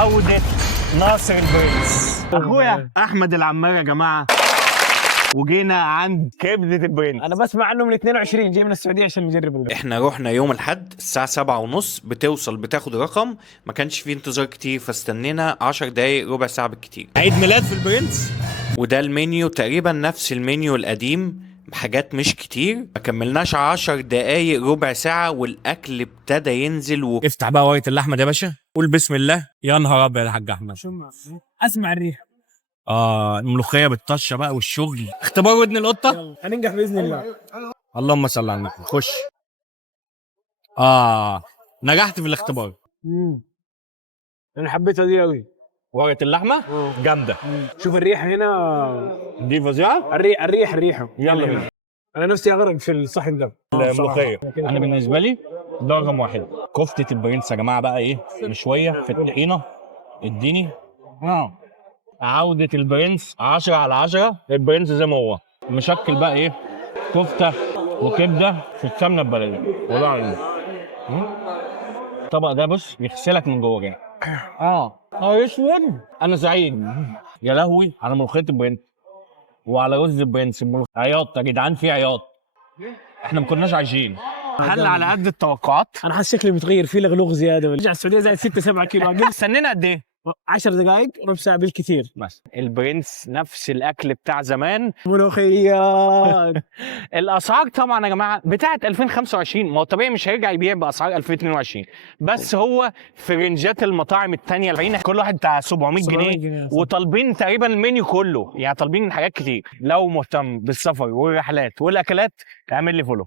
عودة ناصر البرنس اخويا احمد العمار يا جماعه، وجينا عند كبده البرنس. انا بسمع عنه من 22 جاي من السعوديه عشان نجرب البرنس. احنا رحنا يوم الاحد الساعة 7:30، بتوصل بتاخد رقم، ما كانش فيه انتظار كتير فاستنينا 10 دقايق ربع ساعة بالكتير. عيد ميلاد في البرنس. وده المنيو تقريبا نفس المنيو القديم بحاجات مش كتير، ما كملناش 10 دقايق ربع ساعة والاكل ابتدى ينزل افتح بقى ورقه اللحمه دي يا باشا، قول بسم الله. يا نهار ابيض يا حاج احمد، اسمع الريح. الملوخيه بالطشه بقى والشغل. اختبار ودن القطه. هننجح باذن الله. اللهم صل على النبي. خش. نجحت في الاختبار. انا حبيتها دي قوي. ورقه اللحمه جامده. شوف الريحه هنا، دي فظيعه. الريحه يلا بينا. انا نفسي اغرق في الصحن ده. الملوخيه انا بالنسبه لي ده رقم واحد. كفته البرنس يا جماعه بقى ايه، مشويه في الطحينه. اديني عوده البرنس 10 على 10. البرنس زي ما هو مشكل بقى ايه، كفته وكبده في السمنه البلدي. والله العظيم الطبق ده بص يغسلك من جوه كده. اسود. انا سعيد. يا لهوي على ملوخيه البرنس وعلى رز البرنس. عياط يا جدعان، في عياط. احنا ما كناش عايشين. هل على قد التوقعات؟ انا حاسس شكلي متغير، في لغلوغ زياده. رجع السعوديه زائد 6 7 كيلو. استنينا قد ايه؟ 10 دقائق ربع ساعه بالكثير. بس البرنس نفس الاكل بتاع زمان. ملوخيات. الاسعار طبعا يا جماعه بتاعه 2025، ما هو طبيعي مش هيرجع يبيع باسعار 2022، بس هو في رنجات المطاعم الثانيه العين كل واحد بتاع 700 جنيه وطالبين تقريبا المنيو كله، يعني طالبين حاجات كتير. لو مهتم بالسفر والرحلات والاكلات اعمل لي فولو.